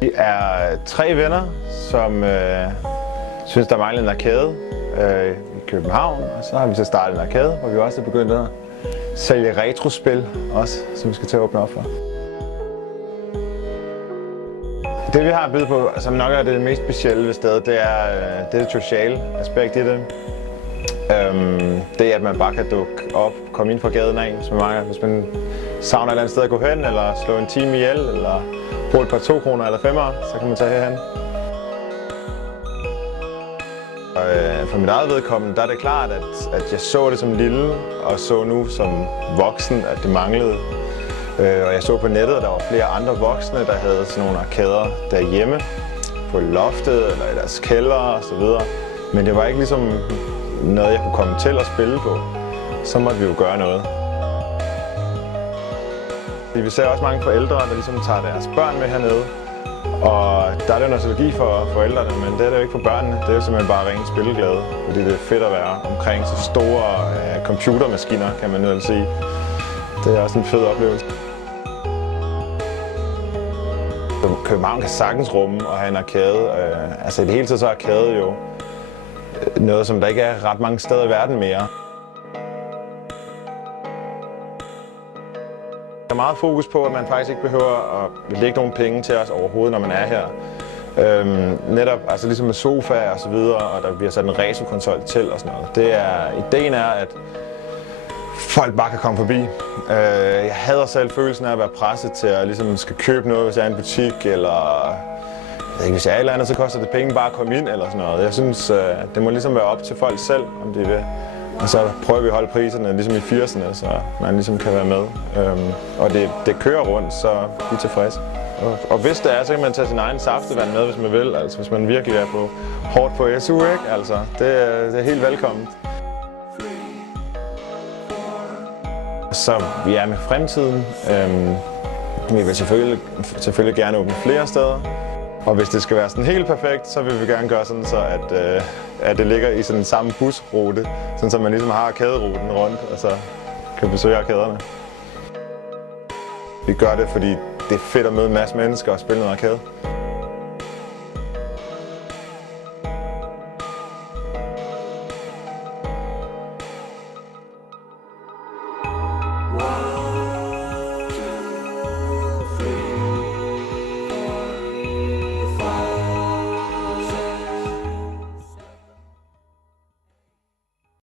Vi er 3 venner, som synes, der mangler en arkade i København. Og så har vi så startet en arkade, hvor vi også er begyndt at sælge retrospil, også, som vi skal til at åbne op for. Det vi har at byde på, som nok er det mest specielle ved stedet, det er det sociale aspekt i det. Det er, at man bare kan dukke op, komme ind fra gaden af, hvis man savner et eller andet sted at gå hen, eller slå en time ihjel, eller bruge et par 2 kroner eller 5'er, så kan man tage herhen. For mit eget vedkommende, der er det klart, at jeg så det som lille, og så nu som voksen, at det manglede. Og jeg så på nettet, at der var flere andre voksne, der havde sådan nogle arkader derhjemme, på loftet eller i deres kælder osv. Men det var ikke ligesom noget, jeg kunne komme til at spille på. Så måtte vi jo gøre noget. Vi ser også mange forældre, der ligesom tager deres børn med hernede. Og der er det nostalgi for forældrene, men det er det jo ikke for børnene. Det er jo simpelthen bare ren spilleglæde, fordi det er fedt at være omkring så store computermaskiner, kan man vel sige. Det er også en fed oplevelse. København kan sagtens rumme og have en arkade. Altså i det hele taget så er arkade jo noget, som der ikke er ret mange steder i verden mere. Der er meget fokus på, at man faktisk ikke behøver at lægge nogen penge til os overhovedet, når man er her. Netop altså ligesom med sofaer og så videre, og der bliver sat en retro-konsol til og sådan noget. Ideen er, at folk bare kan komme forbi. Jeg hader selv følelsen af at være presset til at ligesom skal købe noget, hvis jeg er i en butik, eller hvis jeg er et eller andet, så koster det penge bare at komme ind eller sådan noget. Jeg synes, det må ligesom være op til folk selv, om de vil. Og så prøver vi at holde priserne ligesom i 80'erne, så man ligesom kan være med. Og det kører rundt, så vi er tilfredse. Og hvis det er, så kan man tage sin egen saftevand med, hvis man vil. Altså hvis man virkelig er på hårdt på SU, ikke? Altså, det er helt velkomment. Så vi er med fremtiden. Vi vil selvfølgelig gerne åbne flere steder. Og hvis det skal være sådan helt perfekt, så vil vi gerne gøre sådan, så at det ligger i sådan samme busrute, sådan så man ligesom har arkaderuten rundt, og så kan besøge arkaderne. Vi gør det, fordi det er fedt at møde en masse mennesker og spille noget arkade.